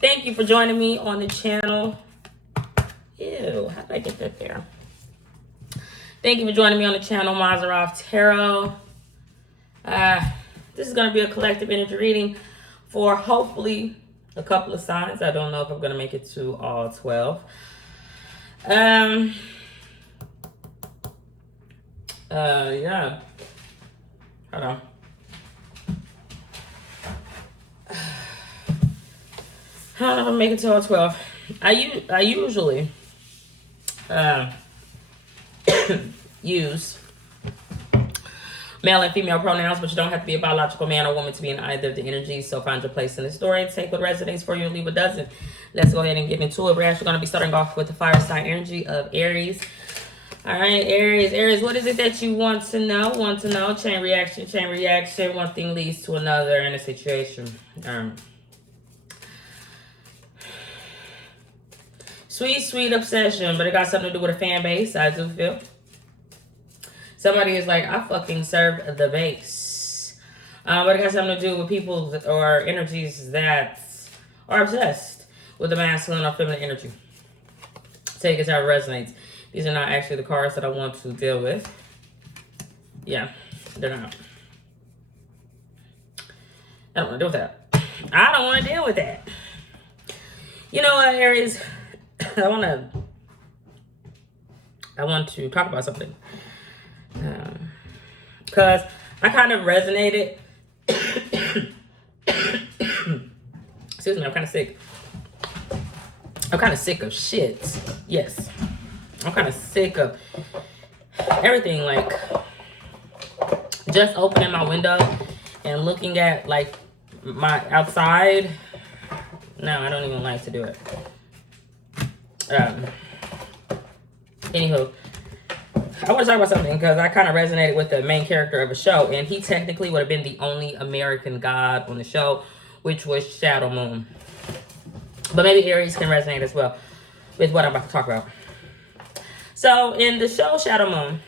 Thank you for joining me on the channel. Ew, how did I get that there? Thank you for joining me on the channel, Mazarov Tarot. This is going to be a collective energy reading for hopefully a couple of signs. I don't know if I'm going to make it to all 12. Yeah. Hold on. I don't know if I'm making it to all 12. I usually use male and female pronouns, but you don't have to be a biological man or woman to be in either of the energies. So find your place in the story. Take what resonates for you and leave what doesn't. Let's go ahead and get into it. We're actually going to be starting off with the fire sign energy of Aries. All right, Aries, what is it that you want to know? Chain reaction. One thing leads to another in a situation. Sweet obsession, but it got something to do with a fan base, I do feel. Somebody is like, I fucking serve the base. But it got something to do with people or energies that are obsessed with the masculine or feminine energy. Take it how it resonates. These are not actually the cards that I want to deal with. Yeah, they're not. I don't want to deal with that. I don't want to deal with that. You know what, Aries? I want to talk about something. Because I kind of resonated. Excuse me, I'm kind of sick. I'm kind of sick of shit. Yes. I'm kind of sick of everything. Like, just opening my window and looking at, like, my outside. No, I don't even like to do it. Anywho, I want to talk about something because I kind of resonated with the main character of a show, and he technically would have been the only American god on the show, which was Shadow Moon. But maybe Aries can resonate as well with what I'm about to talk about. So in the show Shadow Moon,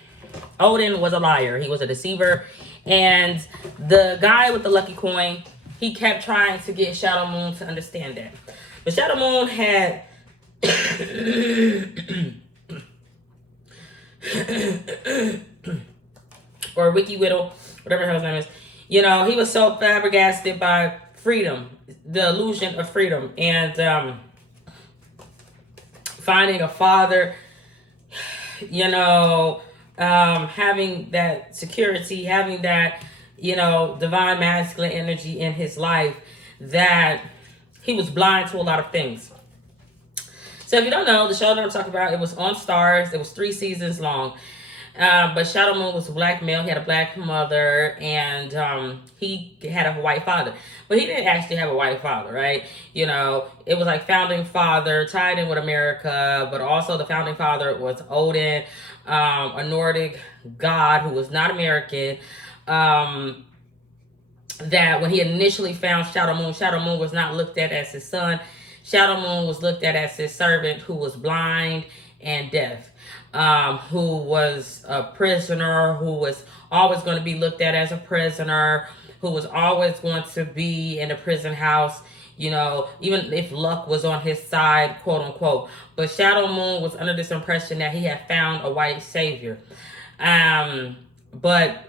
Odin was a liar. He was a deceiver, and the guy with the lucky coin, he kept trying to get Shadow Moon to understand that. But Shadow Moon had or Wiki Whittle, whatever the hell his name is. You know, he was so flabbergasted by freedom, the illusion of freedom, and finding a father, you know, having that security, having that, you know, divine masculine energy in his life, that he was blind to a lot of things. So if you don't know, the show that I'm talking about, it was on Stars. It was 3 seasons long. But Shadow Moon was a black male. He had a black mother, and he had a white father. But he didn't actually have a white father, right? You know, it was like founding father tied in with America, but also the founding father was Odin, a Nordic god who was not American. That when he initially found Shadow Moon was not looked at as his son. Shadow Moon was looked at as his servant who was blind and deaf, who was a prisoner, who was always going to be looked at as a prisoner, who was always going to be in a prison house, you know, even if luck was on his side, quote unquote. But Shadow Moon was under this impression that he had found a white savior. But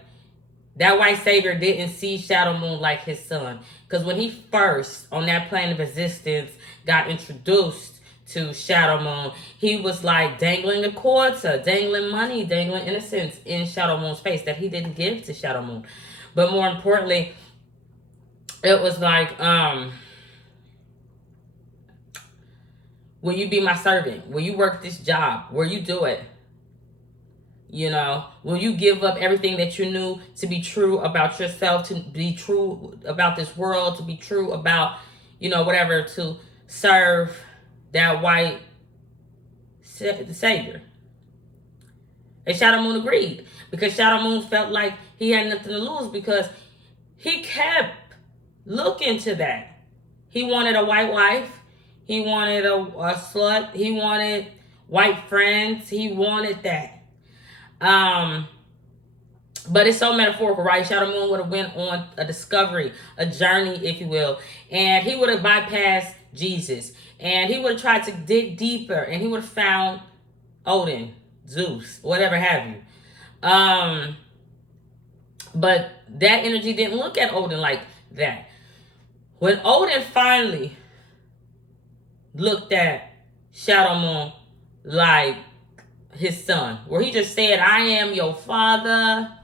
that white savior didn't see Shadow Moon like his son. Because when he first, on that plane of existence, got introduced to Shadow Moon, he was like dangling a quarter, dangling money, dangling innocence in Shadow Moon's face that he didn't give to Shadow Moon. But more importantly, it was like, will you be my servant? Will you work this job? Will you do it? You know, will you give up everything that you knew to be true about yourself, to be true about this world, to be true about, you know, whatever, to serve that white savior? And Shadow Moon agreed, because Shadow Moon felt like he had nothing to lose, because he kept looking to that. He wanted a white wife. He wanted a slut. He wanted white friends. He wanted that. But it's so metaphorical, right? Shadow Moon would have went on a discovery, a journey, if you will, and he would have bypassed Jesus. And he would have tried to dig deeper, and he would have found Odin, Zeus, whatever have you. But that energy didn't look at Odin like that. When Odin finally looked at Shadow Moon like his son, where he just said, I am your father,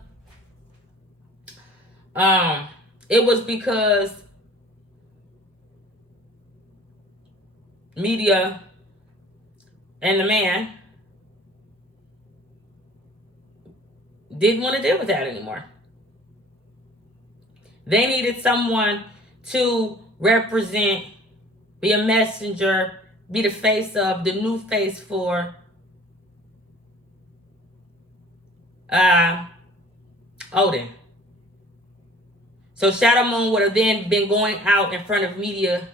it was because media and the man didn't want to deal with that anymore. They needed someone to represent, be a messenger, be the face of, the new face for Odin. So Shadow Moon would have then been going out in front of media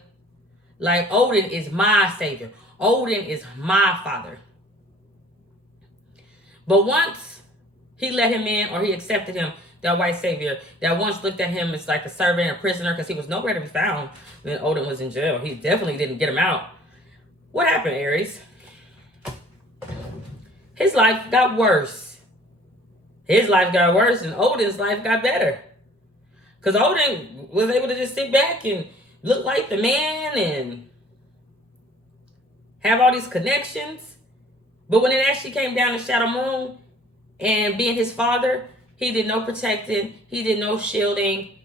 like, Odin is my savior. Odin is my father. But once he let him in, or he accepted him, that white savior that once looked at him as like a servant, a prisoner, because he was nowhere to be found when Odin was in jail. He definitely didn't get him out. What happened, Aries? His life got worse. His life got worse, and Odin's life got better. Because Odin was able to just sit back and look like the man and have all these connections. But when it actually came down to Shadow Moon and being his father, he did no protecting. He did no shielding.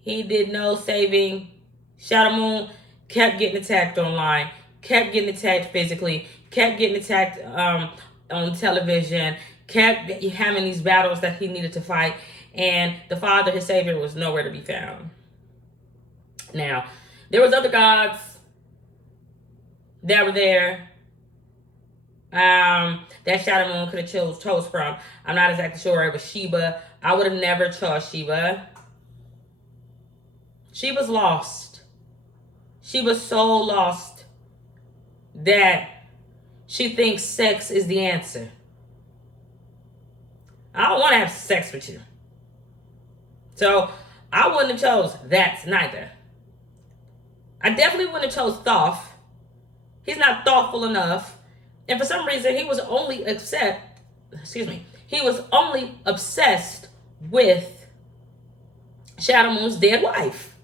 He did no saving. Shadow Moon kept getting attacked online, kept getting attacked physically, kept getting attacked on television, kept having these battles that he needed to fight. And the father, his savior, was nowhere to be found. Now, there was other gods that were there that Shadow Moon could have chose from. I'm not exactly sure. It was Sheba. I would have never chose Sheba. Sheba's lost. She was so lost that she thinks sex is the answer. I don't want to have sex with you. So I wouldn't have chose that neither. I definitely wouldn't have chose Thoth. He's not thoughtful enough. And for some reason, he was only obsessed with Shadow Moon's dead wife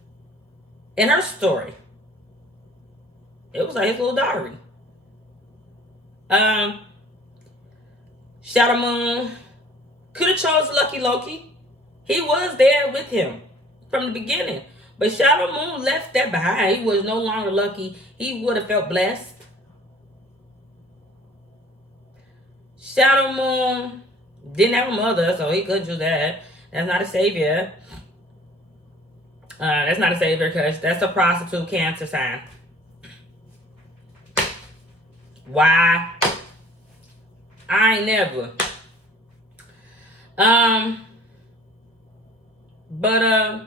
and her story. It was like his little diary. Shadow Moon could have chose Lucky Loki. He was there with him from the beginning. But Shadow Moon left that behind. He was no longer lucky. He would have felt blessed. Shadow Moon didn't have a mother, so he couldn't do that. That's not a savior. That's not a savior because that's a prostitute Cancer sign. Why? I ain't never. But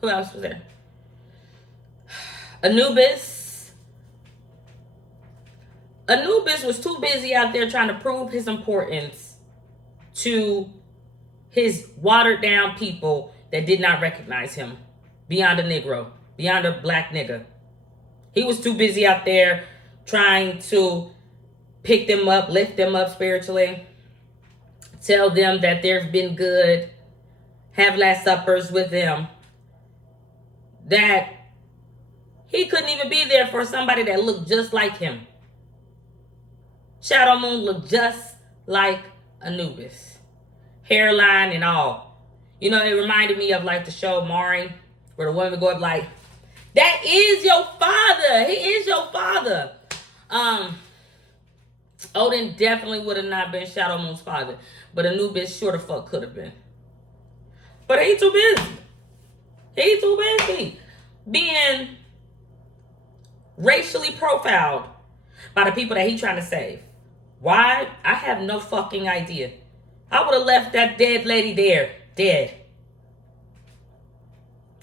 who else was there? Anubis. Anubis was too busy out there trying to prove his importance to his watered down people that did not recognize him beyond a Negro, beyond a black nigga. He was too busy out there trying to pick them up, lift them up spiritually, tell them that they've been good, have last suppers with them, that he couldn't even be there for somebody that looked just like him. Shadow Moon looked just like Anubis. Hairline and all. You know, it reminded me of like the show Maury, where the woman would go up like, that is your father. He is your father. Odin definitely would have not been Shadow Moon's father. But Anubis sure the fuck could have been. But he too busy. He too busy being racially profiled by the people that he trying to save. Why? I have no fucking idea. I would have left that dead lady there, dead.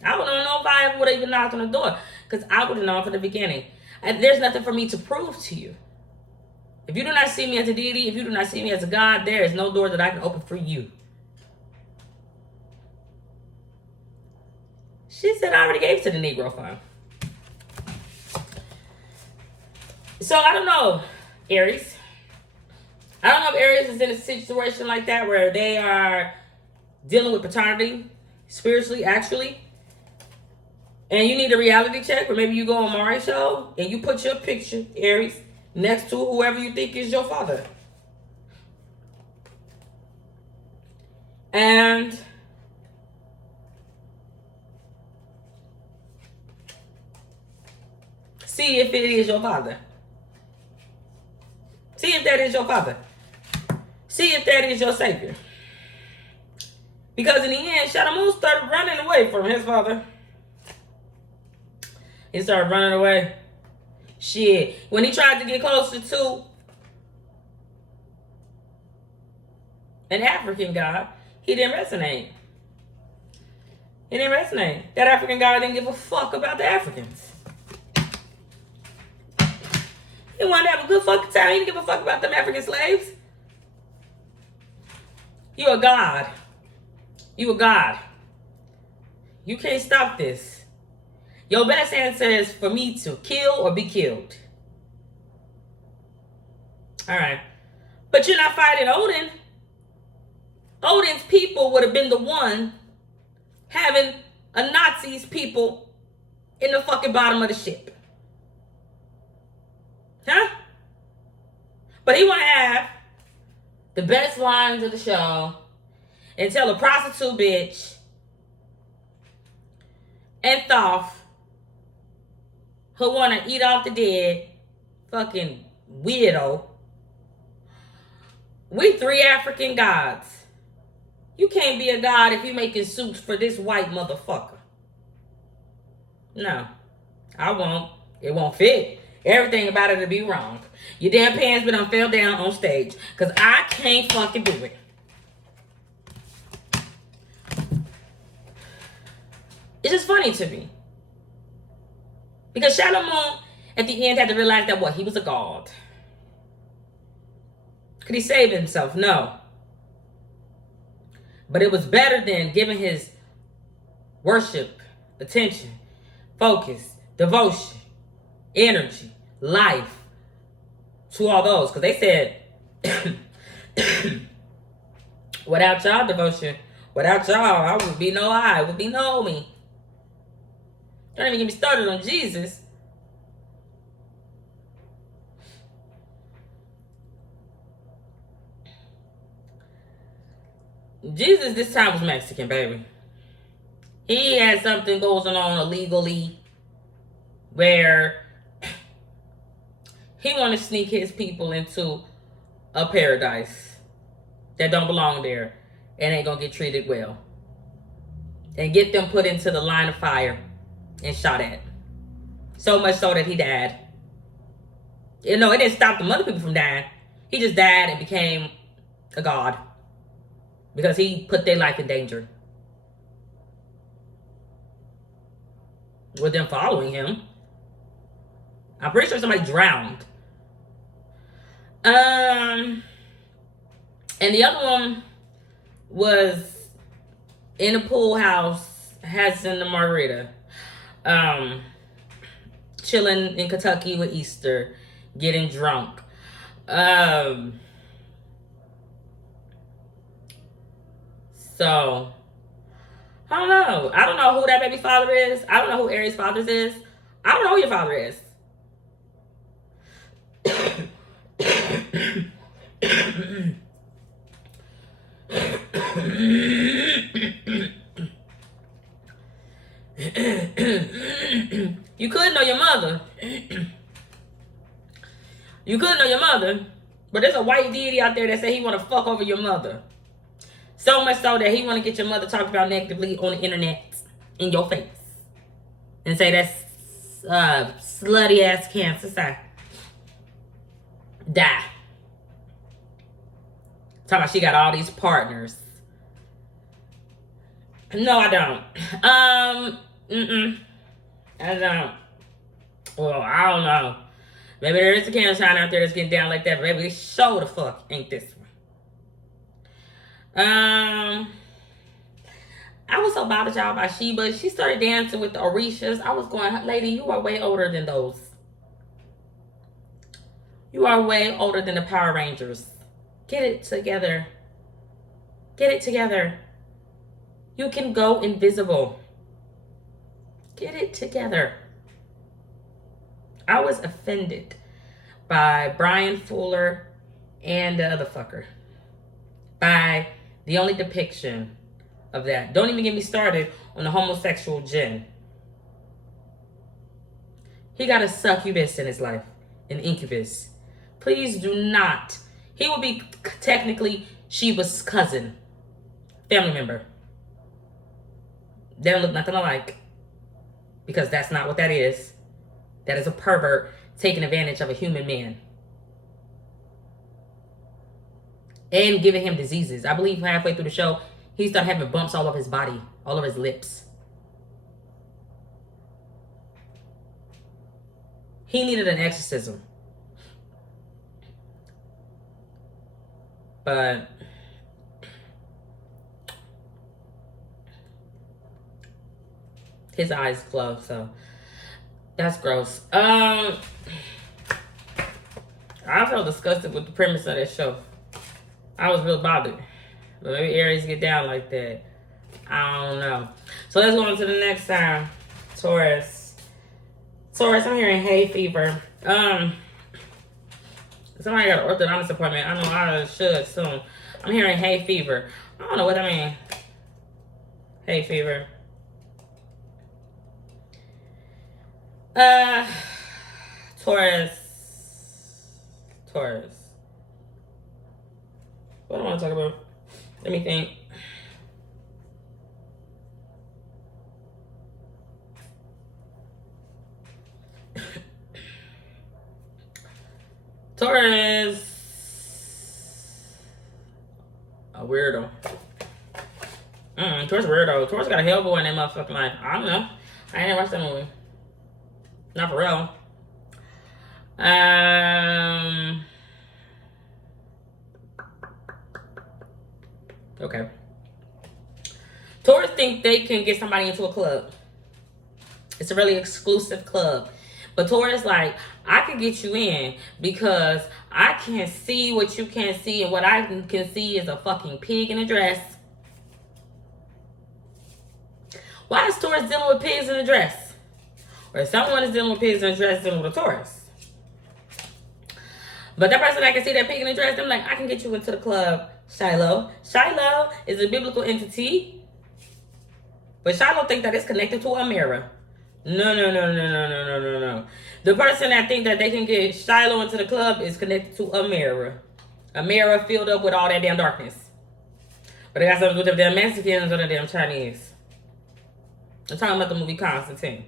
I wouldn't know if I would have even knocked on the door, because I would have known from the beginning. And there's nothing for me to prove to you. If you do not see me as a deity, if you do not see me as a god, there is no door that I can open for you. She said, I already gave it to the Negro Fund. So I don't know, Aries. I don't know if Aries is in a situation like that where they are dealing with paternity, spiritually, actually. And you need a reality check, or maybe you go on Maury's show and you put your picture, Aries, next to whoever you think is your father. And see if it is your father. See if that is your father. See if that is your savior. Because in the end, Shadow Moon started running away from his father. He started running away. Shit. When he tried to get closer to an African god, he didn't resonate. He didn't resonate. That African god didn't give a fuck about the Africans. He wanted to have a good fucking time. He didn't give a fuck about them African slaves. You a god. You a god. You can't stop this. Your best answer is for me to kill or be killed. Alright. But you're not fighting Odin. Odin's people would have been the one having a Nazi's people in the fucking bottom of the ship. Huh? But he want to have the best lines of the show and tell a prostitute bitch and Thoth who want to eat off the dead fucking weirdo. We 3 African gods. You can't be a god if you're making suits for this white motherfucker. No, I won't. It won't fit. Everything about it will be wrong. Your damn pants been fell down on stage. Because I can't fucking do it. It's just funny to me. Because Shadow Moon, at the end, had to realize that what? He was a god. Could he save himself? No. But it was better than giving his worship, attention, focus, devotion, energy, life to all those. Because they said, without y'all devotion, without y'all, I would be no I, would be no me. Don't even get me started on Jesus. Jesus this time was Mexican, baby. He had something going on illegally where he want to sneak his people into a paradise that don't belong there and ain't gonna get treated well. And get them put into the line of fire and shot at. So much so that he died. You know, it didn't stop the other people from dying. He just died and became a god. Because he put their life in danger. With them following him. I'm pretty sure somebody drowned. And the other one was in a pool house, having the margarita. Chilling in Kentucky with Easter, getting drunk. So, I don't know. I don't know who that baby father is. I don't know who Aries' father is. I don't know who your father is. You could know your mother. You could know your mother. But there's a white deity out there that say he want to fuck over your mother. So much so that he want to get your mother talked about negatively on the internet in your face. And say that's slutty ass cancer. Sorry. Die. Talking about she got all these partners. No, I don't. I don't. Well, I don't know. Maybe there is a cancer sign out there that's getting down like that, but maybe show the fuck ain't this one. I was so bothered y'all by Sheba. She started dancing with the Orishas. I was going, lady, you are way older than those. You are way older than the Power Rangers. Get it together. Get it together. You can go invisible. Get it together. I was offended by Brian Fuller and the other fucker. By the only depiction of that. Don't even get me started on the homosexual Jen. He got a succubus in his life. An incubus. Please do not. He will be technically Sheba's cousin. Family member. They don't look nothing alike. Because that's not what that is. That is a pervert taking advantage of a human man. And giving him diseases. I believe halfway through the show, he started having bumps all over his body. All over his lips. He needed an exorcism. But his eyes closed, so that's gross. I felt disgusted with the premise of that show. I was real bothered. But maybe Aries get down like that. I don't know. So let's go on to the next time. Taurus. Taurus, I'm hearing hay fever. Somebody got an orthodontist appointment. I know I should soon. I'm hearing hay fever. I don't know what I mean. Hay fever. Taurus. What do I want to talk about? Let me think. Taurus. A weirdo. Taurus weirdo. Taurus got a Hellboy in that motherfucking life. I don't know. I ain't never watched that movie. Not for real. Okay. Taurus think they can get somebody into a club. It's a really exclusive club. But Taurus like, I can get you in because I can see what you can't see, and what I can see is a fucking pig in a dress. Why is Taurus dealing with pigs in a dress? Or if someone is dealing with pigs in a dress, dealing with a Taurus. But that person that can see that pig in a dress, them like, I can get you into the club, Shiloh. Shiloh is a biblical entity. But Shiloh think that it's connected to a mirror. No. The person that think that they can get Shiloh into the club is connected to a mirror. A mirror filled up with all that damn darkness. But it got something to do with the damn Mexicans or the damn Chinese. I'm talking about the movie Constantine.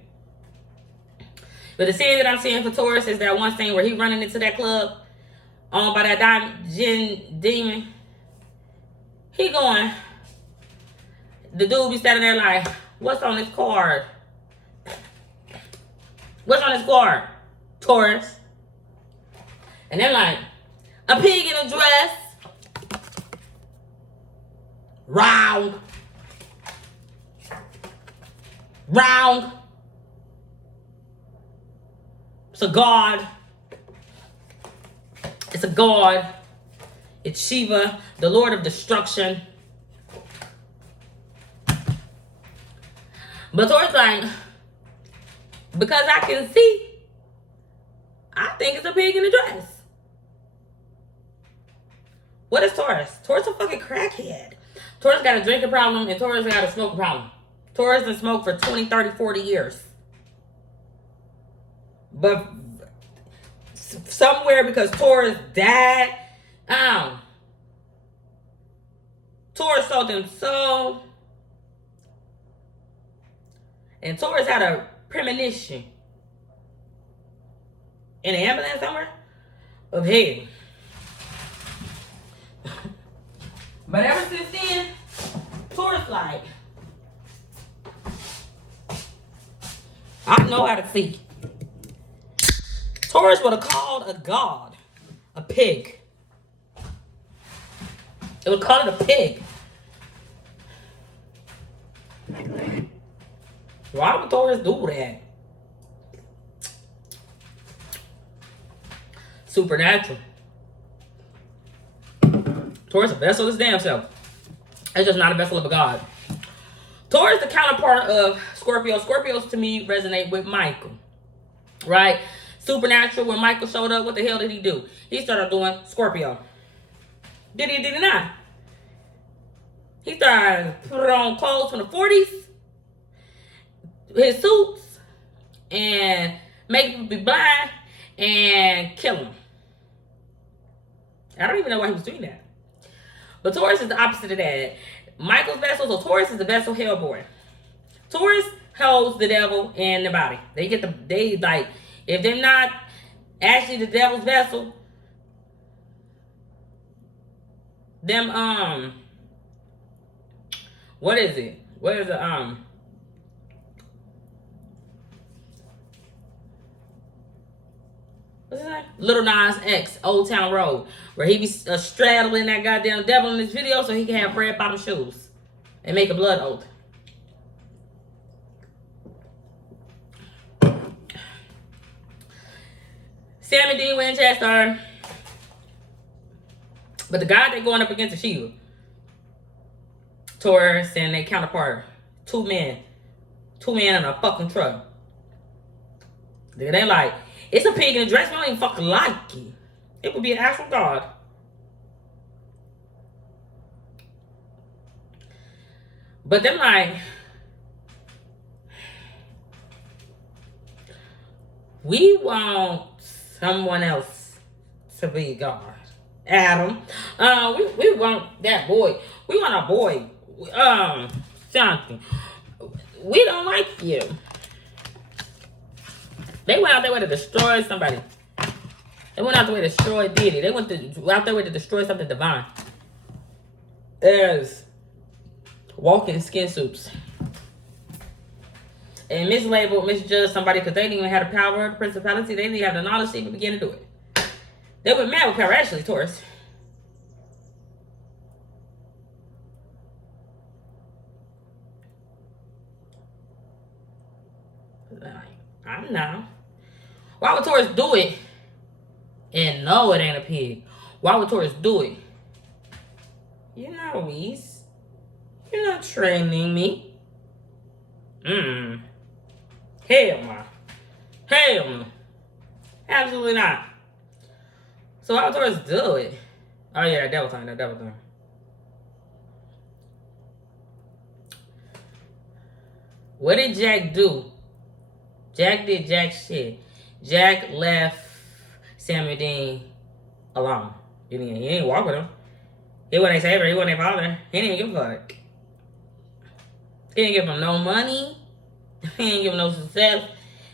But the scene that I'm seeing for Taurus is that one scene where he running into that club owned by that Jin demon. He going. The dude be standing there like, what's on this card? What's on this card? Taurus. And they're like, a pig in a dress. Wrong. It's a god. It's a god. It's Shiva, the Lord of Destruction. But Taurus like, because I can see, I think it's a pig in a dress. What is Taurus? Taurus a fucking crackhead. Taurus got a drinking problem and Taurus got a smoking problem. Taurus done smoked for 20, 30, 40 years. But somewhere because Taurus died, Taurus sold him soul. And Taurus had a premonition in an ambulance somewhere of hell. But ever since then, Taurus like, I know how to see. Taurus would have called a god a pig. It would call it a pig. Why would Taurus do that? Supernatural. Taurus, a vessel of his damn self. It's just not a vessel of a god. Taurus, the counterpart of Scorpio. Scorpios to me resonate with Michael, right? Supernatural. When Michael showed up, what the hell did he do? He started doing Scorpio. Did he? Did he not? He started putting on clothes from the 40s, his suits, and make people be blind and kill them. I don't even know why he was doing that. But Taurus is the opposite of that. Michael's vessel, so Taurus is the vessel hellboy. Taurus holds the devil in the body. They like, if they're not actually the devil's vessel, them, what is it? What is the, what's his name? Little Nas X, Old Town Road, where he be straddling that goddamn devil in this video so he can have red bottom shoes and make a blood oath. Sammy D. Winchester. But the guy they're going up against is Shiva. Taurus and their counterpart. Two men in a fucking truck. They like, it's a pig in a dress, we don't even fucking like it. It would be an actual god. But then like, we want someone else to be God. Adam. We want that boy. We want a boy. Something. We don't like you. They went out their way to destroy somebody. They went out their way to destroy Diddy. They went out their way to destroy something divine. There's walking skin soups. And mislabeled, misjudged somebody because they didn't even have the power, the principality. They didn't even have the knowledge to even begin to do it. They were mad with power, actually, Taurus. I don't know. Why would Taurus do it and know it ain't a pig? Why would Taurus do it? You're not Louise. You're not training me. Hell no. Hell no. Absolutely not. So why would Taurus do it? Oh yeah, that devil time. What did Jack do? Jack did Jack shit. Jack left Samuel Dean alone. He didn't walk with him. He wasn't a savior. He wasn't a father. He didn't give a fuck. He didn't give him no money. He didn't give him no success.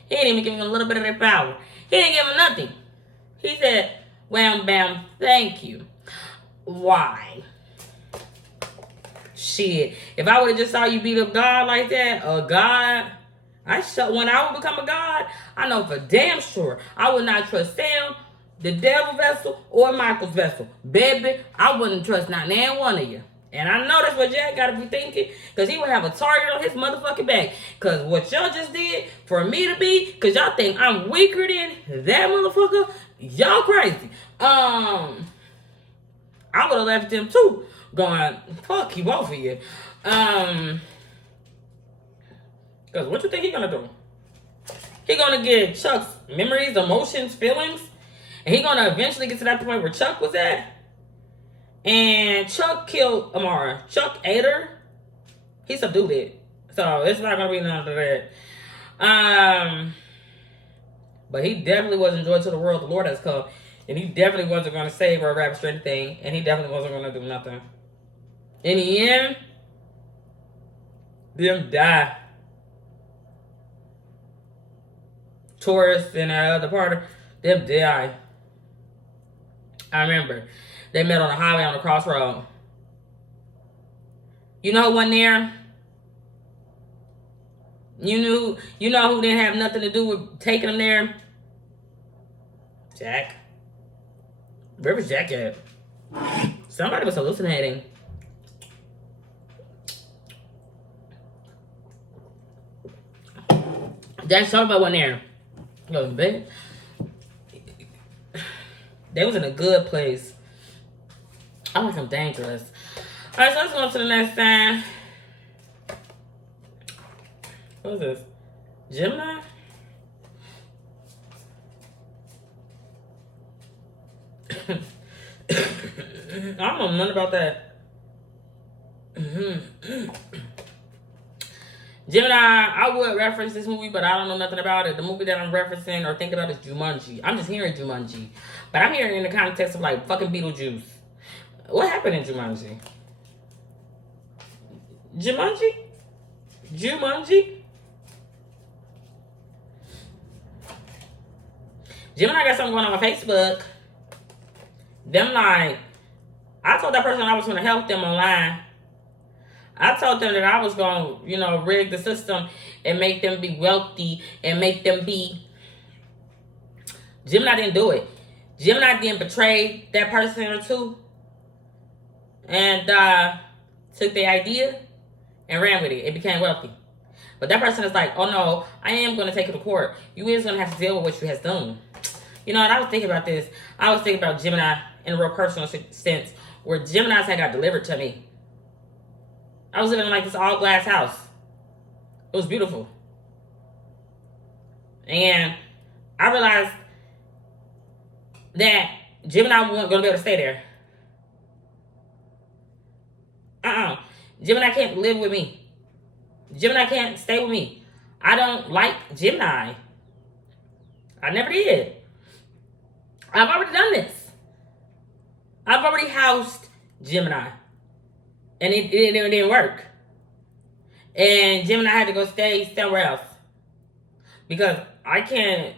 He didn't even give him a little bit of their power. He didn't give him nothing. He said, wham, bam, thank you. Why? Shit. If I would have just saw you beat up God like that, a God, when I would become a God, I know for damn sure I would not trust Sam, the devil vessel, or Michael's vessel. Baby, I wouldn't trust not one of you. And I know that's what Jack got to be thinking, because he would have a target on his motherfucking back. Because what y'all just did for me to be, because y'all think I'm weaker than that motherfucker, y'all crazy. I would have left them too, going, fuck you both of you. Because what you think he gonna do? He gonna get Chuck's memories, emotions, feelings, and he gonna eventually get to that point where Chuck was at. And Chuck killed Amara. Chuck ate her. He subdued it. So it's not gonna be none of that. But he definitely wasn't joy to the world the Lord has come. And he definitely wasn't gonna save or rap or anything. And he definitely wasn't gonna do nothing. In the end, them die. Taurus and that other part, them die. I remember they met on the highway on the crossroad. You know who wasn't there? You know who didn't have nothing to do with taking them there? Jack. Where was Jack at? Somebody was hallucinating. Jack Sullivan wasn't there. Yo, bitch. They was in a good place. I want some dangerous. Alright, so let's go on to the next thing. What is this? Gemini? I don't know nothing about that. Gemini, I would reference this movie, but I don't know nothing about it. The movie that I'm referencing or thinking about is Jumanji. I'm just hearing Jumanji. But I'm hearing it in the context of like fucking Beetlejuice. What happened in Jumanji? Jumanji? Jumanji? Gemini got something going on with Facebook. Them like, I told that person I was going to help them online. I told them that I was going to, you know, rig the system and make them be wealthy and make them be. Gemini didn't do it. Gemini didn't betray that person or two and took the idea and ran with it. It became wealthy. But that person is like, oh no, I am going to take it to court. You is going to have to deal with what you has done. You know, and I was thinking about this. I was thinking about Gemini in a real personal sense where Geminis had got delivered to me. I was living in like this all glass house. It was beautiful. And I realized that Gemini wasn't going to be able to stay there. Gemini can't live with me. Gemini can't stay with me. I don't like Gemini. I never did. I've already done this. I've already housed Gemini. And it didn't work. And Gemini had to go stay somewhere else. Because I can't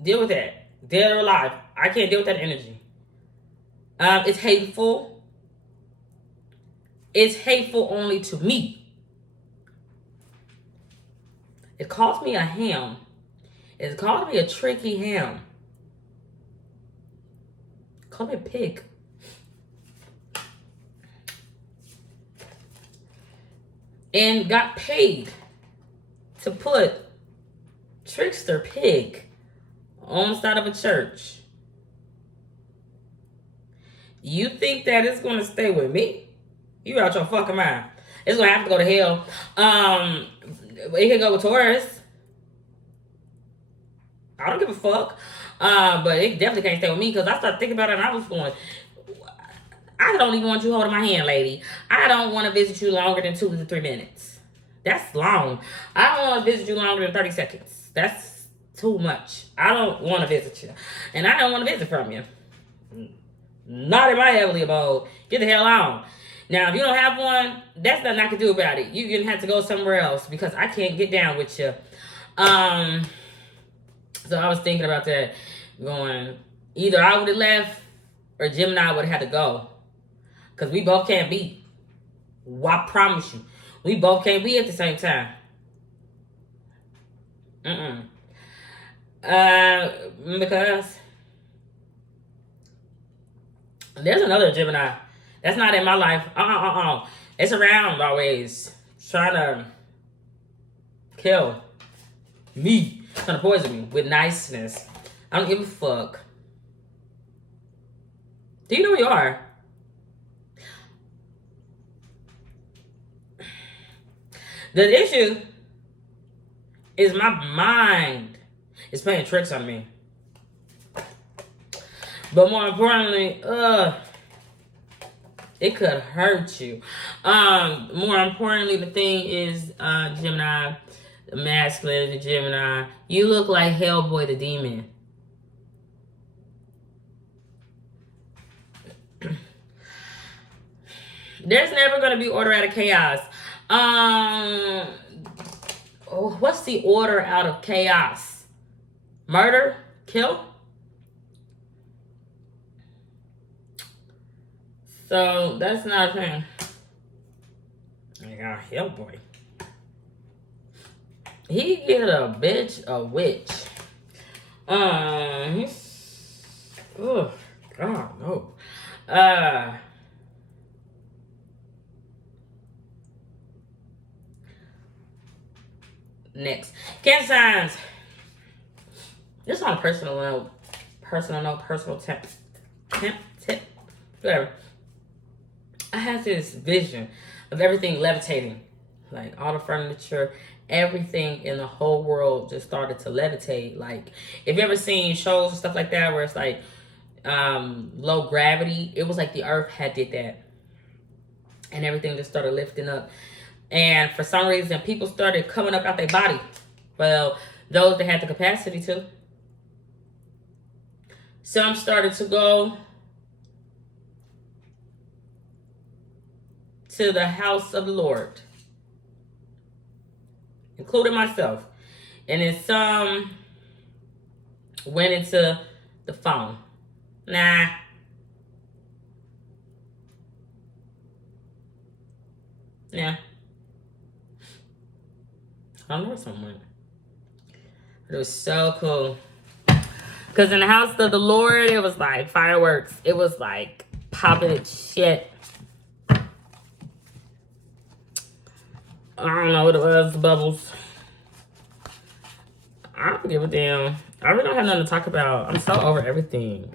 deal with that. Dead or alive. I can't deal with that energy. It's hateful. It's hateful only to me. It calls me a ham. It calls me a tricky ham. Call me a pig. And got paid to put trickster pig on the side of a church. You think that it's going to stay with me? You out your fucking mind. It's going to have to go to hell. It could go with Taurus. I don't give a fuck. But it definitely can't stay with me because I started thinking about it and I was going, I don't even want you holding my hand, lady. I don't want to visit you longer than 2 to 3 minutes. That's long. I don't want to visit you longer than 30 seconds. That's too much. I don't want to visit you. And I don't want to visit from you. Not in my heavenly abode. Get the hell on. Now, if you don't have one, that's nothing I can do about it. You're going to have to go somewhere else because I can't get down with you. So I was thinking about that, going, either I would have left or Gemini would have had to go. Because we both can't be. Well, I promise you. We both can't be at the same time. Because there's another Gemini. That's not in my life. It's around always. Trying to kill me. Trying to poison me with niceness. I don't give a fuck. Do you know who you are? The issue is my mind is playing tricks on me. But more importantly, it could hurt you. More importantly, the thing is, Gemini, the masculine, the Gemini, you look like Hellboy the demon. There's never going to be order out of chaos. What's the order out of chaos? Murder? Kill? So, that's not a thing. I got Hellboy. He get a bitch, a witch. Oh, God, no. Next. Cancer signs. This is on a personal tip, whatever. I had this vision of everything levitating. Like all the furniture, everything in the whole world just started to levitate. Like, if you ever seen shows and stuff like that where it's like low gravity, it was like the earth had did that. And everything just started lifting up. And for some reason, people started coming up out their body. Well, those that had the capacity to. Some started to go to the house of the Lord, including myself. And then some went into the phone. Nah. Yeah. I don't know where someone went. It was so cool. Because in the house of the Lord, it was like fireworks. It was like popping shit. I don't know what it was. Bubbles. I don't give a damn. I really don't have nothing to talk about. I'm so over everything.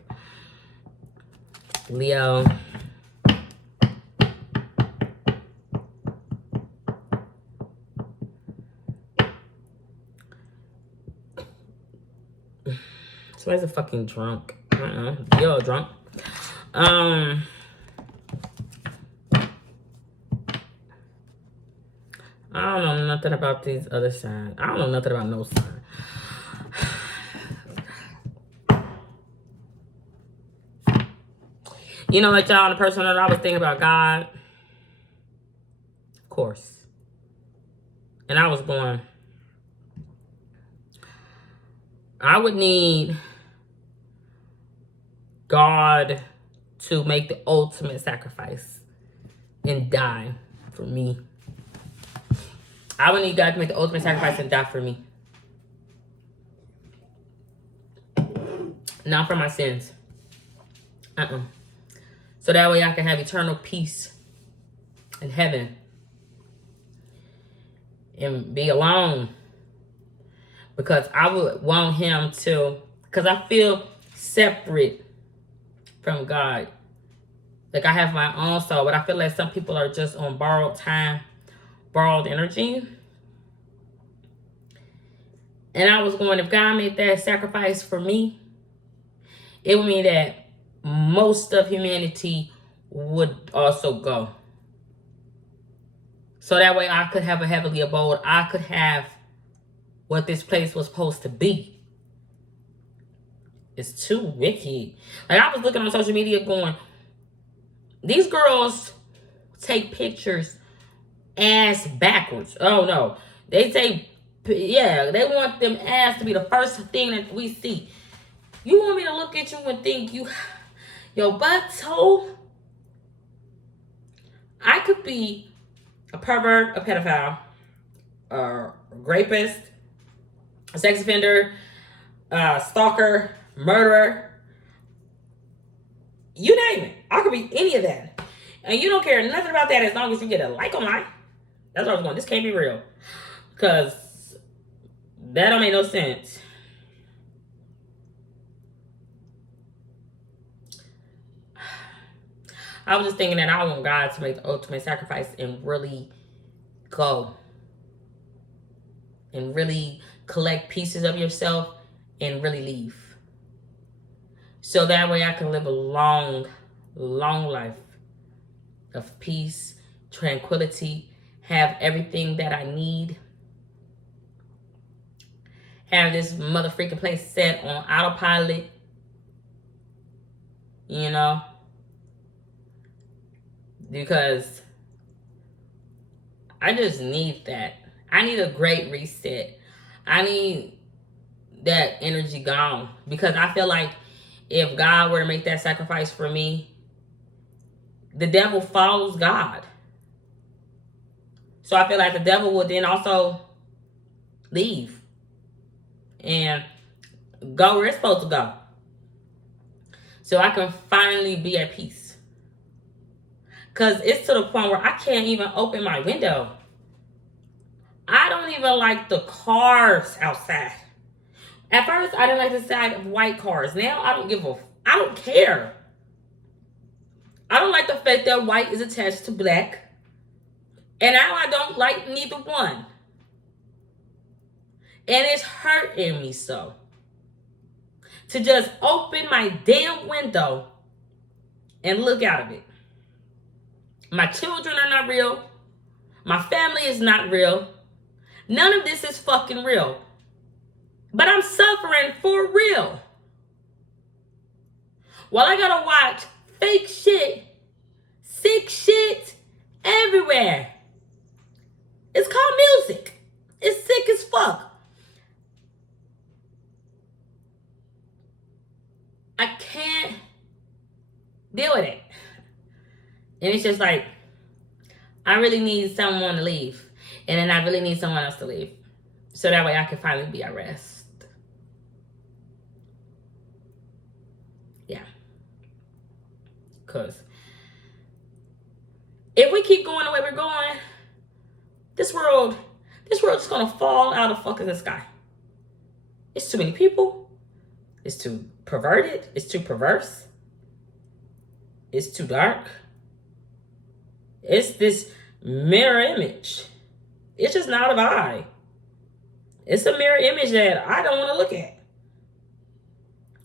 Leo. Somebody's a fucking drunk. Yo, drunk. I don't know nothing about these other signs. I don't know nothing about no sign. You know, like y'all, the person that I was thinking about God. Of course. And I was going, I would need God to make the ultimate sacrifice and die for me. I would need God to make the ultimate sacrifice and die for me. Not for my sins. So that way I can have eternal peace in heaven. And be alone. Because I would want him to, because I feel separate from God. Like I have my own soul, but I feel like some people are just on borrowed time, borrowed energy. And I was going, if God made that sacrifice for me, it would mean that most of humanity would also go. So that way I could have a heavenly abode. I could have what this place was supposed to be. It's too wicked. Like, I was looking on social media going, these girls take pictures ass backwards. Oh, no. They say, yeah, they want them ass to be the first thing that we see. You want me to look at you and think your butthole? I could be a pervert, a pedophile, a rapist, a sex offender, a stalker, murderer. You name it. I could be any of that. And you don't care nothing about that as long as you get a like on mine. That's what I was going. This can't be real. Because that don't make no sense. I was just thinking that I want God to make the ultimate sacrifice and really go. And really collect pieces of yourself and really leave. So that way I can live a long, long life of peace, tranquility, have everything that I need. Have this mother freaking place set on autopilot. You know? Because I just need that. I need a great reset. I need that energy gone. Because I feel like if God were to make that sacrifice for me, the devil follows God. So I feel like the devil would then also leave and go where it's supposed to go. So I can finally be at peace. Because it's to the point where I can't even open my window. I don't don't even like the cars outside. At first, I didn't like the sight of white cars. Now, I don't care. I don't like the fact that white is attached to black. And now I don't like neither one. And it's hurting me so. To just open my damn window and look out of it. My children are not real. My family is not real. None of this is fucking real. But I'm suffering for real. While I gotta watch fake shit, sick shit everywhere. It's called music. It's sick as fuck. I can't deal with it. And it's just like, I really need someone to leave. And then I really need someone else to leave. So that way I can finally be at rest. Yeah. Because if we keep going the way we're going, this world is going to fall out of fucking the sky. It's too many people. It's too perverted. It's too perverse. It's too dark. It's this mirror image. It's just not a vibe. It's a mirror image that I don't want to look at.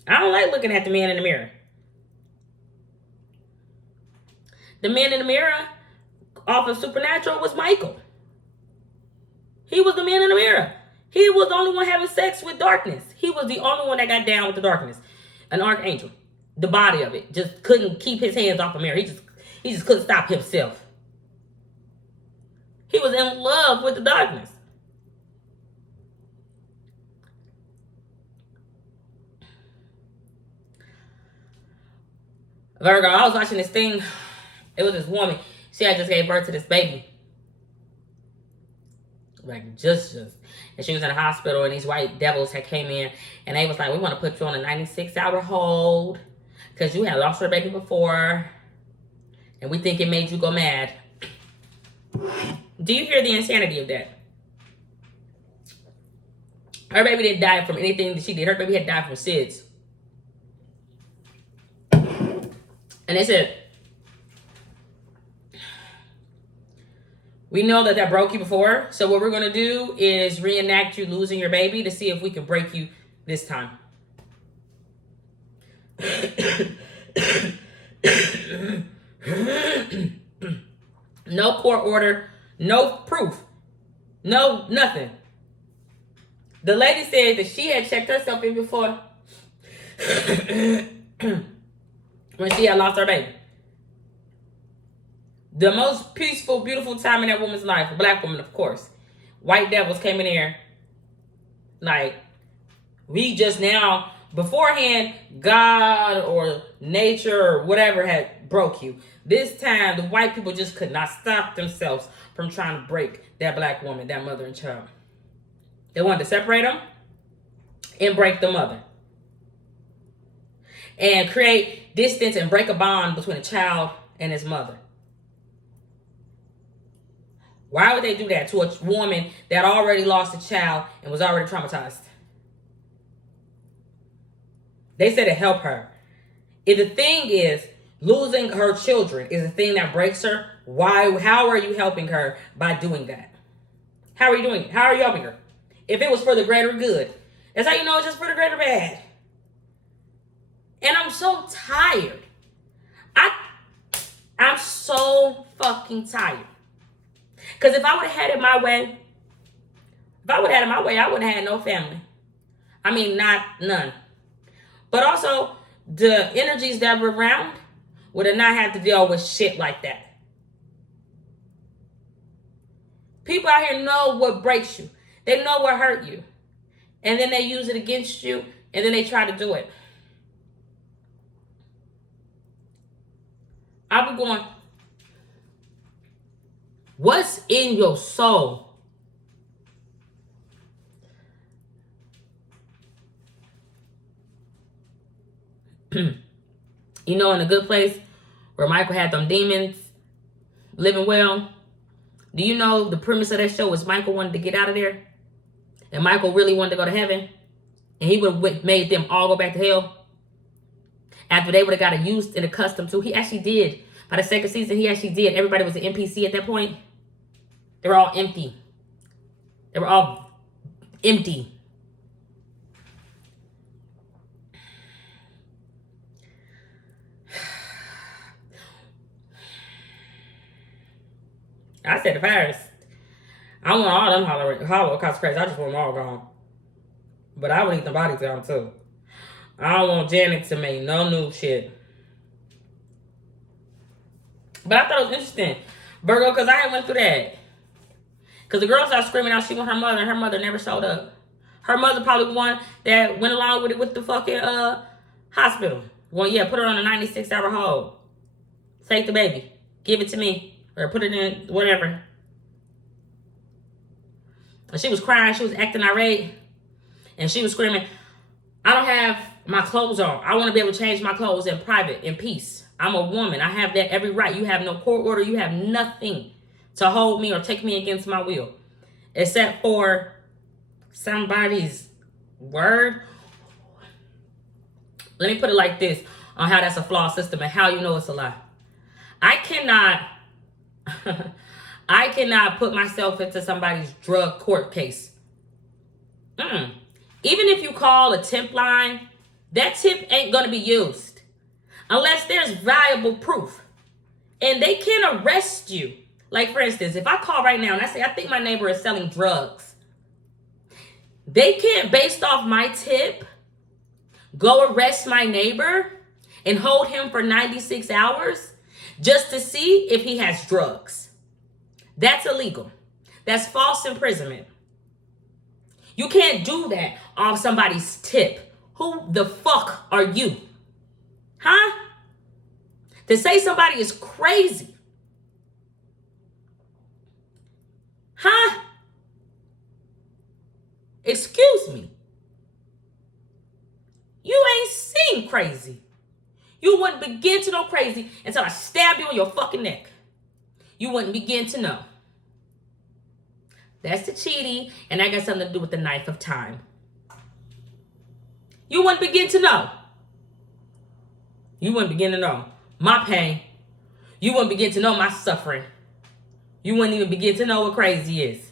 I don't like looking at the man in the mirror. The man in the mirror off of Supernatural was Michael. He was the man in the mirror. He was the only one having sex with darkness. He was the only one that got down with the darkness. An archangel. The body of it. Just couldn't keep his hands off the mirror. He just couldn't stop himself. He was in love with the darkness. Virgo, I was watching this thing. It was this woman. She had just gave birth to this baby. Like, just. And she was in the hospital, and these white devils had came in, and they was like, we want to put you on a 96-hour hold because you had lost your baby before, and we think it made you go mad. Do you hear the insanity of that? Her baby didn't die from anything that she did. Her baby had died from SIDS. And they said, we know that broke you before. So what we're going to do is reenact you losing your baby to see if we can break you this time. No court order. No proof. No nothing. The lady said that she had checked herself in before when she had lost her baby. The most peaceful, beautiful time in that woman's life, a black woman, of course. White devils came in there. Like, we just now, beforehand, God or nature or whatever had broke you. This time, the white people just could not stop themselves from trying to break that black woman, that mother and child. They wanted to separate them and break the mother. And create distance and break a bond between a child and his mother. Why would they do that to a woman that already lost a child and was already traumatized? They said to help her. If the thing is, losing her children is the thing that breaks her, how are you helping her by doing that? How are you doing it? How are you helping her? If it was for the greater good. That's how you know it's just for the greater bad. And I'm so tired. I'm so fucking tired. Because if I would have had it my way, I wouldn't have had no family. I mean, none. But also, the energies that were around would have not had to deal with shit like that. People out here know what breaks you. They know what hurt you. And then they use it against you, and then they try to do it. I'll be going, what's in your soul? You know, in a good place where Michael had them demons living well, Do you know the premise of that show was Michael wanted to get out of there? And Michael really wanted to go to heaven? And he would have made them all go back to hell? After they would have got used and accustomed to. He actually did. By the second season, he actually did. Everybody was an NPC at that point. They were all empty. They were all empty. I said the first. I want all them Holocaust crazy. I just want them all gone. But I would eat the bodies down too. I don't want Janet to make no new shit. But I thought it was interesting, Virgo, because I went through that. Because the girl started screaming out she want her mother, and her mother never showed up. Her mother probably the one that went along with it with the fucking hospital. Well, yeah, put her on a 96-hour hold. Take the baby. Give it to me. Or put it in whatever. And she was crying. She was acting irate. And she was screaming, I don't have my clothes on. I want to be able to change my clothes in private, in peace. I'm a woman. I have that every right. You have no court order. You have nothing to hold me or take me against my will. Except for somebody's word. Let me put it like this on how that's a flawed system and how you know it's a lie. I cannot put myself into somebody's drug court case. Even if you call a tip line, that tip ain't going to be used unless there's valuable proof. And they can arrest you. Like, for instance, if I call right now and I say, I think my neighbor is selling drugs. They can't, based off my tip, go arrest my neighbor and hold him for 96 hours just to see if he has drugs. That's illegal. That's false imprisonment. You can't do that off somebody's tip. Who the fuck are you? Huh? To say somebody is crazy. Huh? Excuse me. You ain't seen crazy. You wouldn't begin to know crazy until I stab you on your fucking neck. You wouldn't begin to know. That's the cheating, and that got something to do with the knife of time. You wouldn't begin to know. You wouldn't begin to know my pain. You wouldn't begin to know my suffering. You wouldn't even begin to know what crazy is.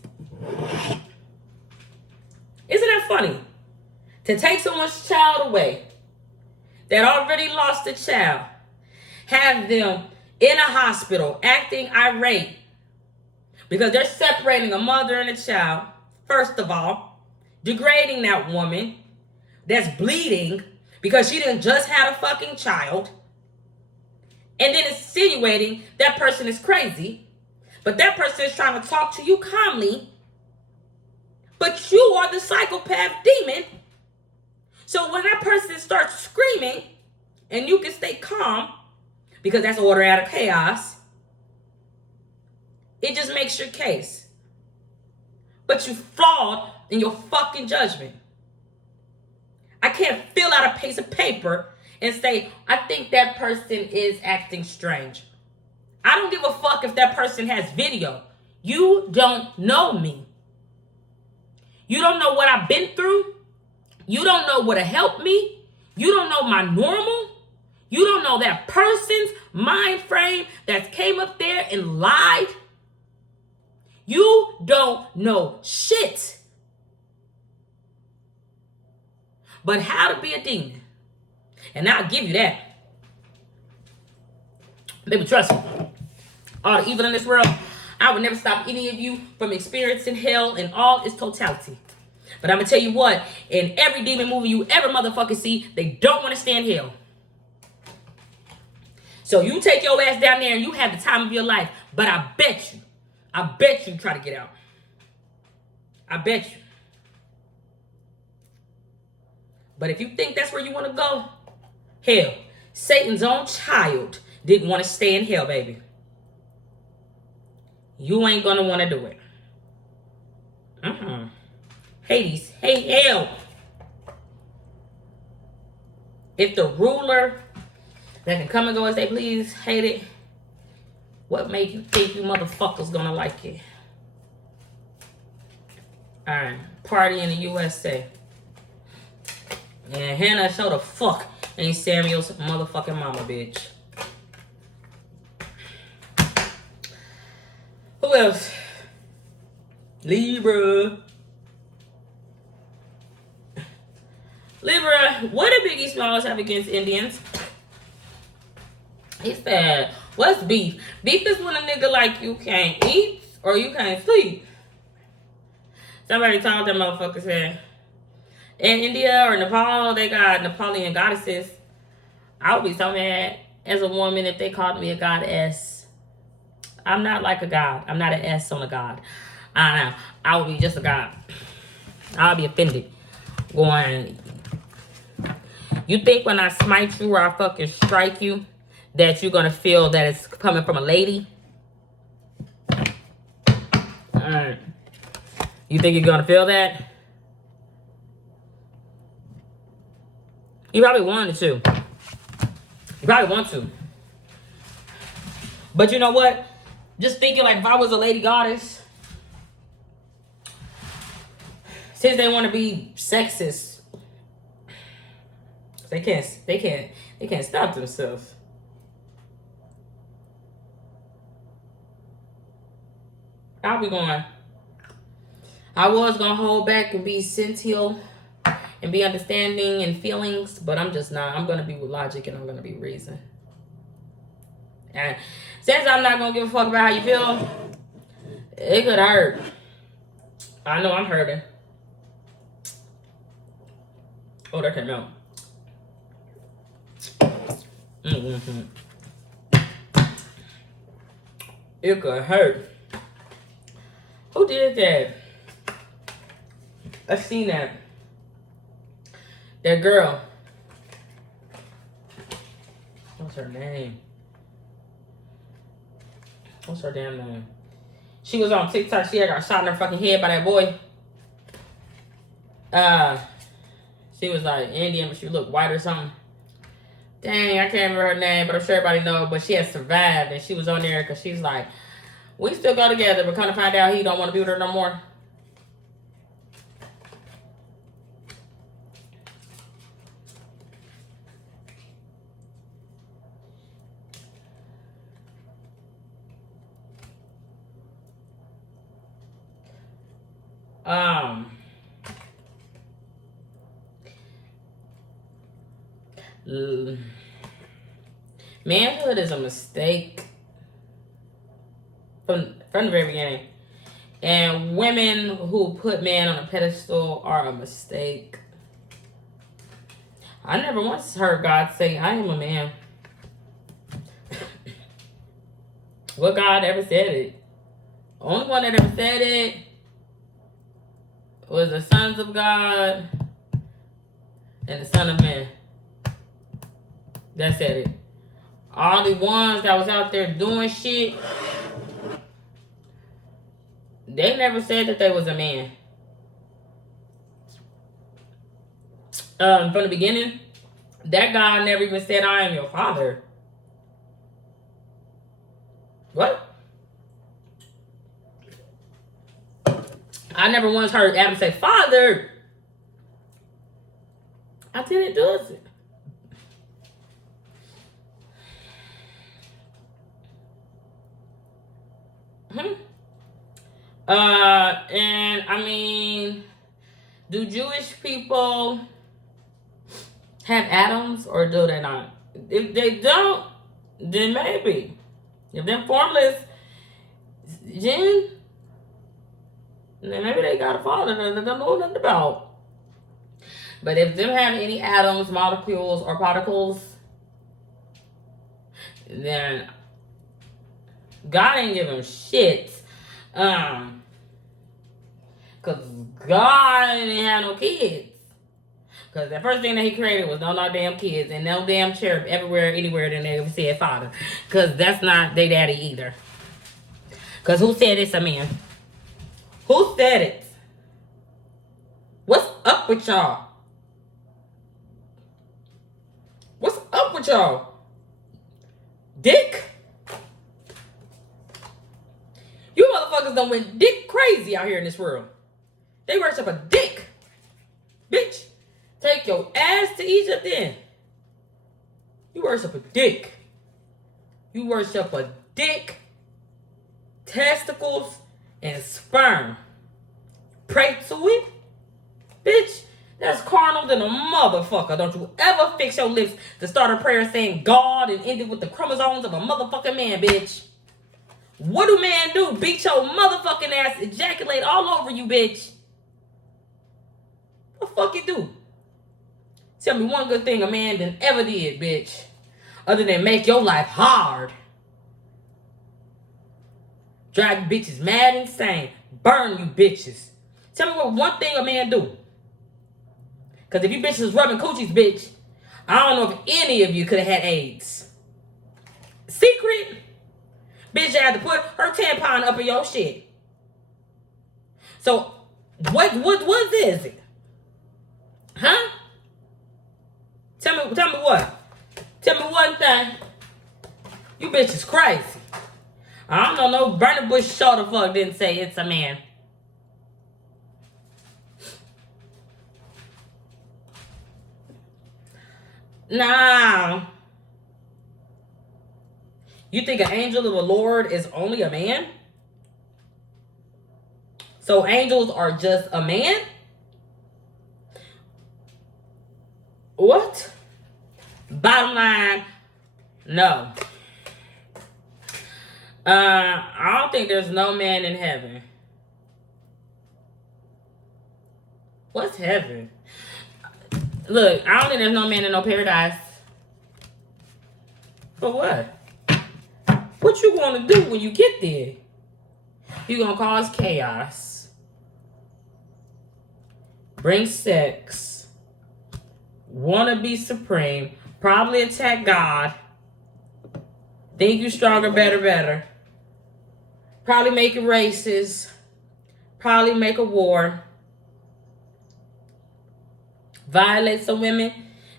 Isn't that funny? To take someone's child away that already lost a child, have them in a hospital acting irate because they're separating a mother and a child, first of all, degrading that woman that's bleeding because she didn't just had a fucking child, and then insinuating that person is crazy, but that person is trying to talk to you calmly, but you are the psychopath demon. So when that person starts screaming and you can stay calm, because that's order out of chaos, it just makes your case. But you flawed in your fucking judgment. I can't fill out a piece of paper and say, I think that person is acting strange. I don't give a fuck if that person has video. You don't know me. You don't know what I've been through. You don't know what helped me. You don't know my normal. You don't know that person's mind frame that came up there and lied. You don't know shit. But how to be a demon. And I'll give you that. Baby, trust me. All the evil in this world, I would never stop any of you from experiencing hell in all its totality. But I'm going to tell you what, in every demon movie you ever motherfucking see, they don't want to stay in hell. So you take your ass down there and you have the time of your life. But I bet you try to get out. I bet you. But if you think that's where you want to go, hell, Satan's own child didn't want to stay in hell, baby. You ain't going to want to do it. Hades, hey, hell. If the ruler that can come and go as they please hate it, what made you think you motherfuckers gonna like it? Alright. Party in the USA. And Hannah, show the fuck ain't Samuel's motherfucking mama, bitch. Who else? Libra. Libra, what did Biggie Smalls have against Indians? He said, what's beef? Beef is when a nigga like you can't eat or you can't sleep. Somebody told that motherfucker said, in India or Nepal, they got Napoleon goddesses. I would be so mad as a woman if they called me a goddess. I'm not like a god. I'm not an S on a god. I know. I would be just a god. I'll be offended. Going, you think when I smite you or I fucking strike you that you're going to feel that it's coming from a lady? Alright. You think you're going to feel that? You probably wanted to. You probably want to. But you know what? Just thinking like if I was a lady goddess, since they want to be sexist, they can't stop themselves. I'll be going. I was gonna hold back and be sentient and be understanding and feelings, but I'm just not. I'm gonna be with logic and I'm gonna be reason. And since I'm not gonna give a fuck about how you feel, it could hurt. I know I'm hurting. Oh, that came out. It could hurt. Who did that? I seen that. That girl. What's her name? What's her damn name? She was on TikTok. She had got shot in her fucking head by that boy. She was like Indian, but she looked white or something. Dang, I can't remember her name, but I'm sure everybody knows. But she had survived, and she was on there because she's like, we still go together, but kind of find out he don't want to be with her no more. Manhood is a mistake from the very beginning. And women who put men on a pedestal are a mistake. I never once heard God say, I am a man. What God ever said it? The only one that ever said it was the sons of God and the Son of Man. That said it. All the ones that was out there doing shit, they never said that they was a man. From the beginning, that God never even said, I am your father. What? I never once heard Adam say, Father. I didn't do it. And I mean, do Jewish people have atoms or do they not? If they don't, then maybe. If they're formless jinn, then maybe they got a father that they don't know nothing about. But if them have any atoms, molecules, or particles, then God ain't give them shit. Cause God didn't have no kids. Cause the first thing that he created was no damn kids and no damn cherub everywhere, anywhere that they ever said father. Cause that's not their daddy either. Cause who said it's a man? Who said it? What's up with y'all? What's up with y'all? Dick? You motherfuckers done went dick crazy out here in this world. They worship a dick. Bitch, take your ass to Egypt then. You worship a dick. You worship a dick, testicles, and sperm. Pray to it? Bitch, that's carnal than a motherfucker. Don't you ever fix your lips to start a prayer saying God and end it with the chromosomes of a motherfucking man, bitch. What do men do? Beat your motherfucking ass, ejaculate all over you, bitch. What the fuck you do? Tell me one good thing a man done ever did, bitch. Other than make your life hard. Drive you bitches mad and insane. Burn you bitches. Tell me what one thing a man do. Because if you bitches was rubbing coochies, bitch, I don't know if any of you could have had AIDS. Secret? Bitch had to put her tampon up in your shit. So, what is it? Huh? Tell me what? Tell me one thing. You bitches crazy. I don't know, no Burning Bush sure the fuck didn't say it's a man. Nah. You think an angel of the Lord is only a man? So angels are just a man? What? Bottom line, no. I don't think there's no man in heaven. What's heaven? Look, I don't think there's no man in no paradise. For what? What you gonna do when you get there? You gonna cause chaos. Bring sex. Wanna be supreme. Probably attack God. Think you stronger, better. Probably make it racist. Probably make a war. Violate some women.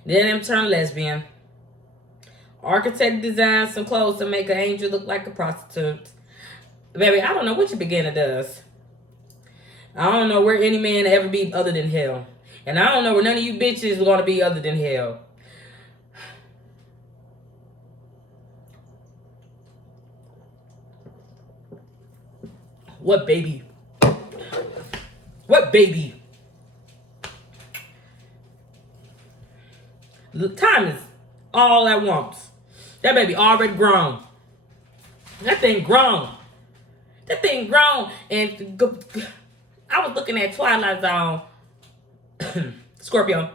Then them turn lesbian. Architect design some clothes to make an angel look like a prostitute. Baby, I don't know what your beginner does. I don't know where any man ever be other than hell. And I don't know where none of you bitches are going to be other than hell. What baby? What baby? Time is all at once. That baby already grown. That thing grown. That thing grown. And I was looking at Twilight Zone. Scorpio.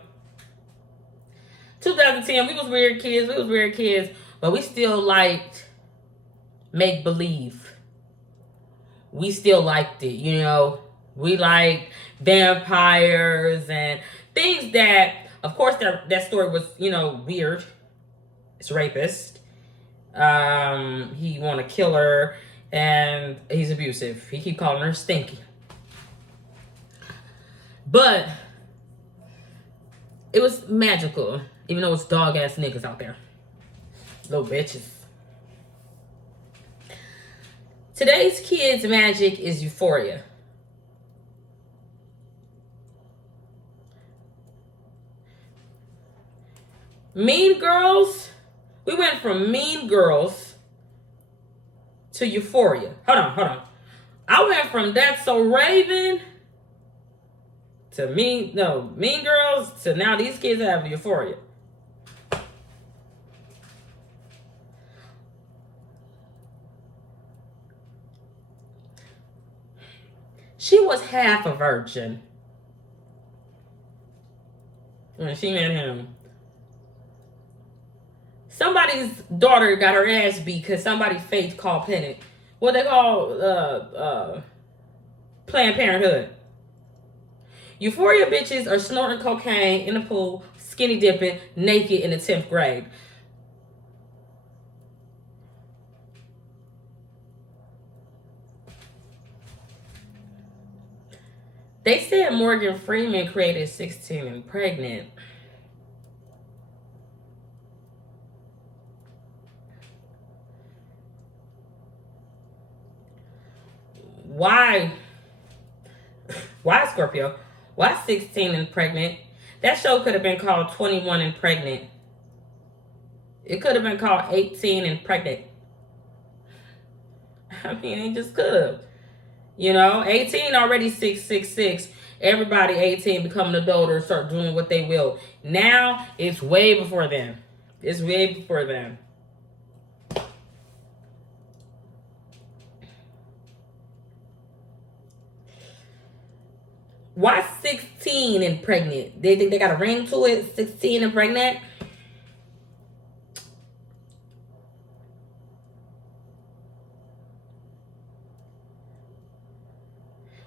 2010, we was weird kids. But we still liked make believe. We still liked it, you know. We liked vampires and things that, of course, that story was, you know, weird. It's a rapist. He want to kill her, and he's abusive. He keep calling her stinky. But it was magical, even though it's dog ass niggas out there, little bitches. Today's kids' magic is euphoria. Mean Girls. We went from Mean Girls to Euphoria. Hold on. I went from That's So Raven to Mean Girls to now these kids have Euphoria. She was half a virgin when she met him. Somebody's daughter got her ass beat because somebody's faith called panic. What they call Planned Parenthood. Euphoria bitches are snorting cocaine in the pool, skinny dipping, naked in the 10th grade. They said Morgan Freeman created 16 and pregnant. Why? Why Scorpio? Why 16 and pregnant? That show could have been called 21 and pregnant. It could have been called 18 and pregnant. I mean, it just could have. 18 already 666. Everybody 18 become an adult or start doing what they will. Now, it's way before then. It's way before then. Why 16 and pregnant? They think they got a ring to it? 16 and pregnant?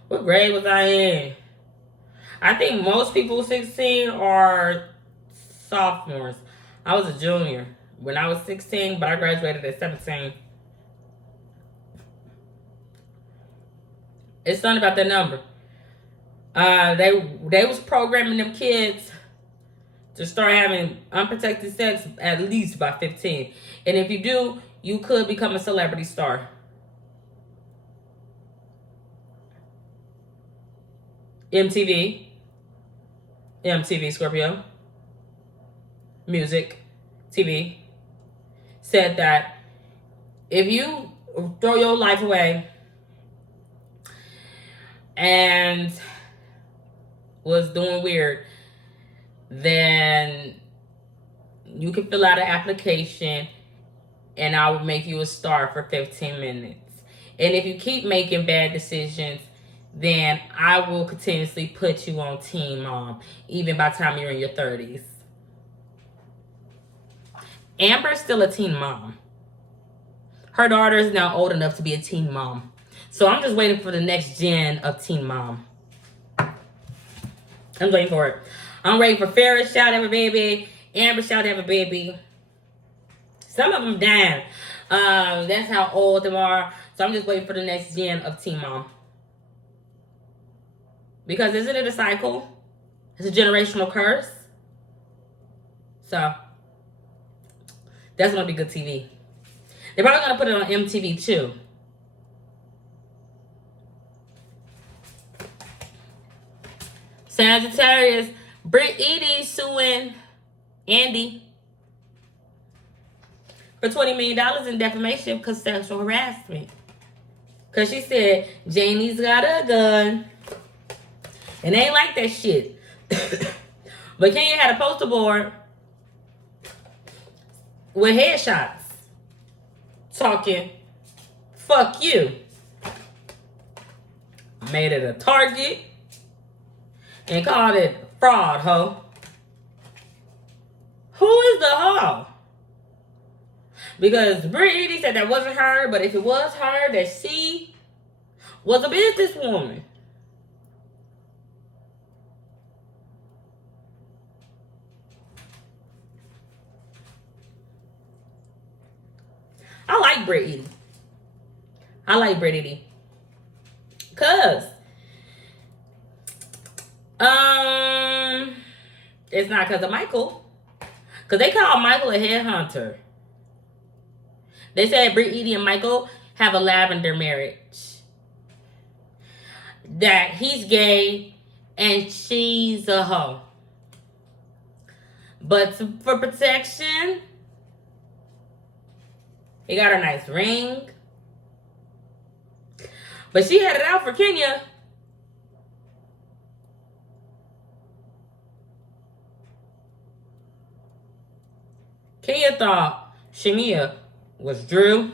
What grade was I in? I think most people 16 are sophomores. I was a junior when I was 16, but I graduated at 17. It's something about that number. They was programming them kids to start having unprotected sex at least by 15. And if you do, you could become a celebrity star. MTV, Scorpio, music, TV, said that if you throw your life away and was doing weird, then you can fill out an application and I will make you a star for 15 minutes. And if you keep making bad decisions, then I will continuously put you on Teen Mom, even by the time you're in your 30s. Amber's still a teen mom. Her daughter is now old enough to be a teen mom. So I'm just waiting for the next gen of teen mom. I'm waiting for it. I'm waiting for Farrah shout to have a baby. Amber shout to have a baby. Some of them dying. That's how old they are. So I'm just waiting for the next gen of teen mom. Because isn't it a cycle? It's a generational curse. So that's gonna be good TV. They're probably gonna put it on MTV too. Sagittarius, Britt Edie suing Andy for $20 million in defamation because sexual harassment. Because she said Janie's got a gun. And they ain't like that shit. But Kenya had a poster board with headshots talking, fuck you. Made it a target and called it fraud, ho. Who is the hoe? Because Brittany said that wasn't her, but if it was her, that she was a businesswoman. I like Brittany. I like Brittany. Cause it's not because of Michael. Because they call Michael a headhunter. They said Brittany and Michael have a lavender marriage. That he's gay and she's a hoe. But for protection, he got a nice ring. But she had it out for Kenya. Kenya thought Shamia was Drew.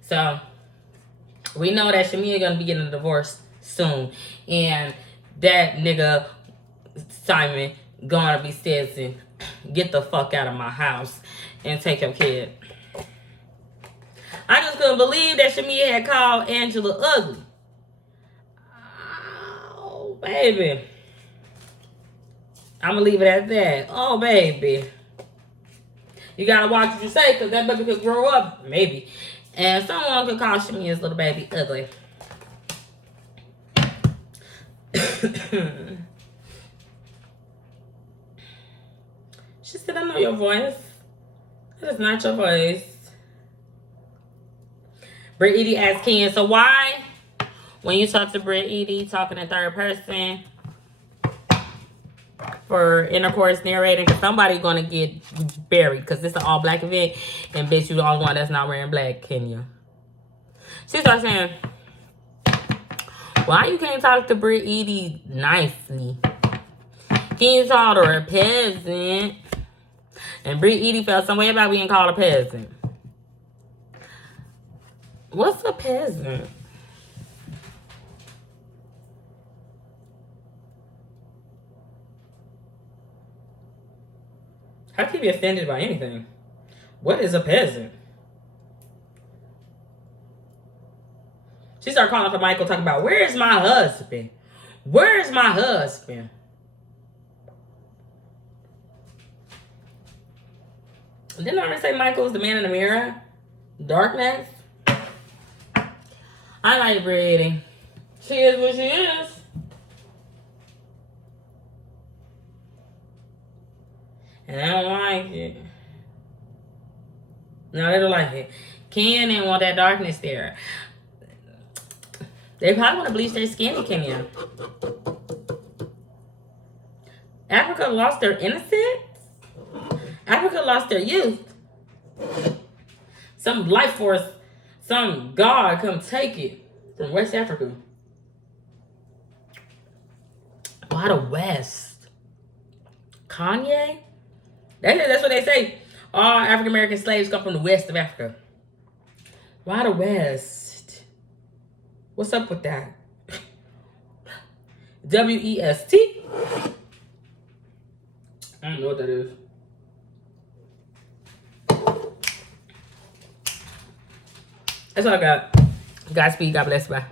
So we know that Shamia gonna be getting a divorce soon. And that nigga Simon gonna be saying, get the fuck out of my house and take your kid. I just couldn't believe that Shamia had called Angela ugly. Oh, baby. I'm going to leave it at that. Oh, baby. You got to watch what you say because that baby could grow up, maybe. And someone could call Shamia's little baby ugly. She said, I know your voice. It is not your voice. Brittany asked Ken, so why When you talk to Britt Edie, talking in third person for intercourse narrating, because somebody's going to get buried, because this is an all-black event, and bitch, you the only one that's not wearing black, Kenya. She starts saying, why you can't talk to Britt Edie nicely? Can you call her a peasant? And Britt Edie felt some way about being called a peasant. What's a peasant? How can you be offended by anything? What is a peasant? She started calling for Michael, talking about, where's my husband? Where's my husband? Didn't I already say Michael's the man in the mirror? Darkness? I like Brittany. She is what she is. And I don't like it. No, they don't like it. Ken didn't want that darkness there. They probably want to bleach their skin in Kenya. Africa lost their innocence. Africa lost their youth. Some life force, some God come take it from West Africa. Why the West? Kanye? That's what they say. All African American slaves come from the west of Africa. Why the West? What's up with that? W-E-S-T? I don't know what that is. That's all I got. Godspeed. God bless. Bye.